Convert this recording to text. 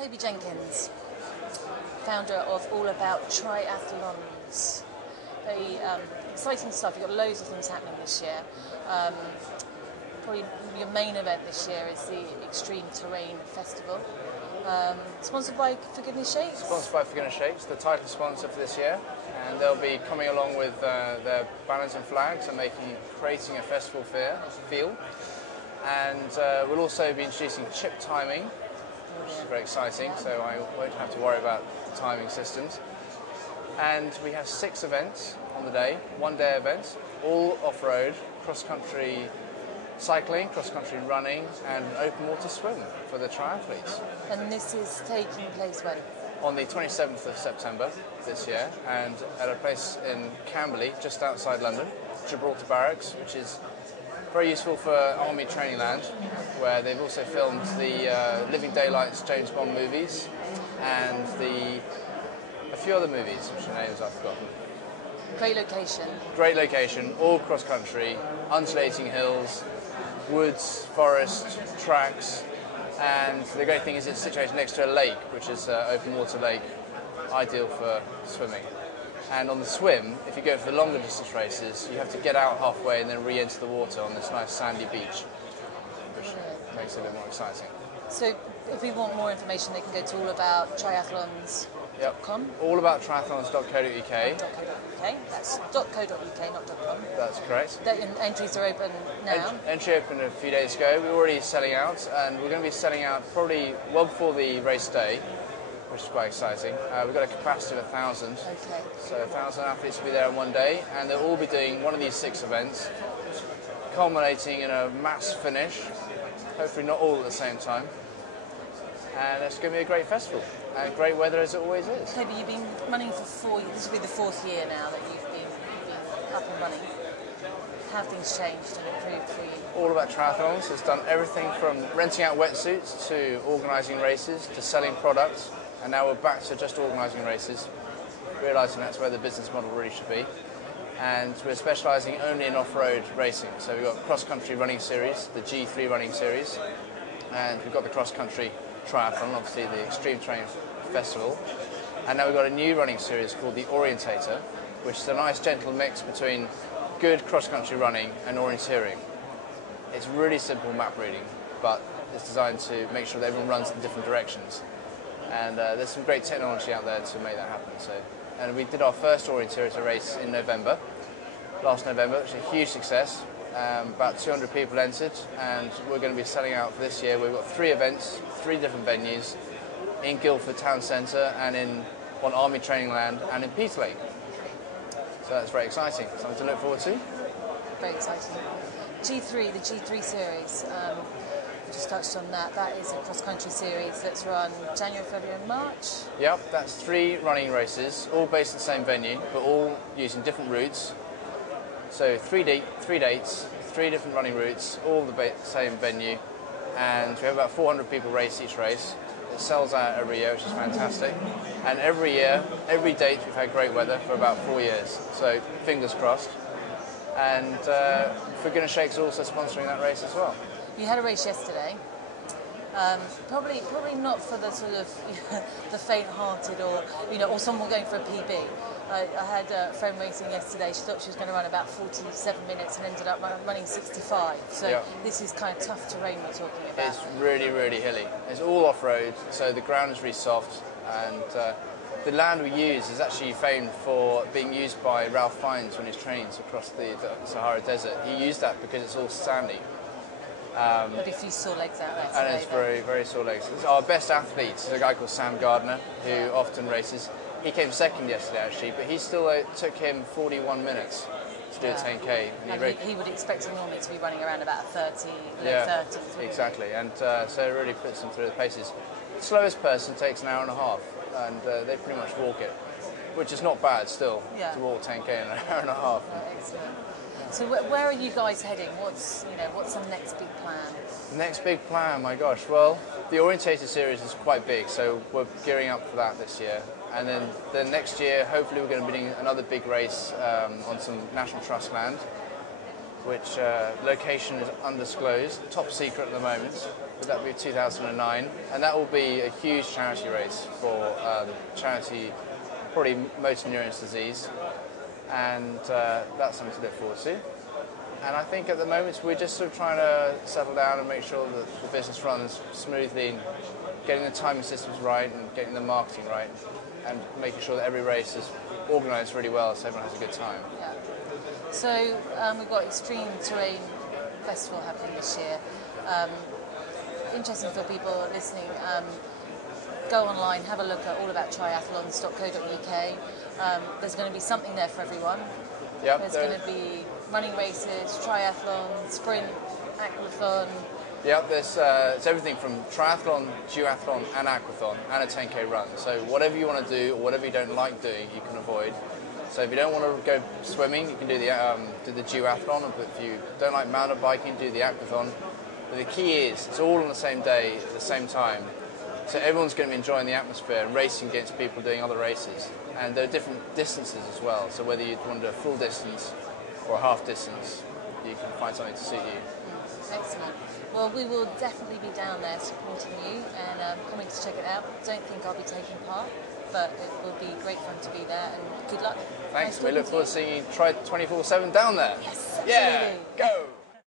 Toby Jenkins, founder of All About Triathlons. Very exciting stuff. You've got loads of things happening this year. Probably your main event this year is the Extreme Terrain Festival. Sponsored by Forgiveness Shakes? Sponsored by Forgiveness Shakes, the title sponsor for this year. And they'll be coming along with their banners and flags and creating a festival feel. And we'll also be introducing chip timing, which is very exciting, so I won't have to worry about the timing systems. And we have 6 events on the day, one-day events, all off-road, cross-country cycling, cross-country running, and open water swim for the triathletes. And this is taking place when? On the 27th of September this year, and at a place in Camberley, just outside London, Gibraltar Barracks, which is very useful for Army training land, where they've also filmed the Living Daylights James Bond movies and a few other movies, which the names I've forgotten. Great location. Great location, all cross-country, undulating hills, woods, forest, tracks, and the great thing is it's situated next to a lake, which is an open water lake, ideal for swimming. And on the swim, if you go for the longer distance races, you have to get out halfway and then re-enter the water on this nice sandy beach, which makes it a bit more exciting. So if we want more information, they can go to allabouttriathlons.com. Yep. Allabouttriathlons.co.uk. That's .co.uk, not .com. That's correct. Entries are open now. Entry opened a few days ago. We're already selling out, and we're going to be selling out probably well before the race day, which is quite exciting. We've got a capacity of 1,000. Okay. So 1,000 athletes will be there on one day, and they'll all be doing one of these 6 events, culminating in a mass finish, hopefully not all at the same time. And it's going to be a great festival, and great weather as it always is. Toby, you've been running for 4 years. This will be the 4th year now that you've been up and running. How have things changed and improved for you? All About Triathlons has done everything from renting out wetsuits to organising races to selling products. And now we're back to just organising races, realising that's where the business model really should be. And we're specialising only in off-road racing. So we've got cross-country running series, the G3 running series, and we've got the cross-country triathlon, obviously the Extreme Terrain Festival. And now we've got a new running series called the Orientator, which is a nice gentle mix between good cross-country running and orienteering. It's really simple map reading, but it's designed to make sure that everyone runs in different directions. And there's some great technology out there to make that happen. And we did our first Orientator race in November, last November, which was a huge success. About 200 people entered, and we're going to be selling out for this year. We've got 3 events, 3 different venues, in Guildford Town Centre and on Army training land and in Peterlake. So that's very exciting, something to look forward to. Very exciting. G3, the G3 series. We just touched on that. That is a cross-country series that's run January, February and March. Yep, that's 3 running races, all based in the same venue, but all using different routes. So 3 dates, 3 different running routes, all the same venue, and we have about 400 people race each race. It sells out every year, which is fantastic. And every year, every date, we've had great weather for about 4 years. So fingers crossed. And Forgiveness Shakes are also sponsoring that race as well. You had a race yesterday. Probably not for the sort of the faint-hearted or someone going for a PB. I had a friend racing yesterday. She thought she was going to run about 47 minutes and ended up running 65. So This is kind of tough terrain we're talking about. It's really, really hilly. It's all off-road, so the ground is really soft, and the land we use is actually famed for being used by Ralph Fiennes when he's training across the Sahara Desert. He used that because it's all sandy. But if you saw legs out there today, and it's very, very sore legs. Our best athlete is a guy called Sam Gardner, who often races. He came second yesterday, actually, but he still took him 41 minutes to do a 10K. And he would expect him normally to be running around about 30, late 30s. Exactly, and so it really puts him through the paces. The slowest person takes an hour and a half, and they pretty much walk it, which is not bad still, to walk 10K in an hour and a half. Excellent. So where are you guys heading? What's the next big plan? The next big plan, my gosh. Well, the Orientator series is quite big, so we're gearing up for that this year. And then the next year, hopefully, we're going to be doing another big race on some National Trust land, which location is undisclosed, top secret at the moment. That will be 2009, and that will be a huge charity race for charity, probably motor neurone disease, and that's something to look forward to. And I think at the moment we're just sort of trying to settle down and make sure that the business runs smoothly, and getting the timing systems right and getting the marketing right, and making sure that every race is organised really well so everyone has a good time. Yeah. So we've got Extreme Terrain Festival happening this year. Interesting for people listening. Go online, have a look at allabouttriathlons.co.uk. There's going to be something there for everyone. Yep, there's going to be running races, triathlon, sprint, aquathon. Yep, it's everything from triathlon, duathlon and aquathon and a 10k run. So whatever you want to do or whatever you don't like doing, you can avoid. So if you don't want to go swimming, you can do the duathlon. If you don't like mountain biking, do the aquathon. But the key is it's all on the same day at the same time. So everyone's going to be enjoying the atmosphere and racing against people doing other races. And there are different distances as well. So whether you want to do a full distance or a half distance, you can find something to suit you. Excellent. Well, we will definitely be down there supporting you and coming to check it out. Don't think I'll be taking part, but it will be great fun to be there, and good luck. Thanks. Nice we look forward to seeing you Tri247 down there. Yes, absolutely. Yeah, go!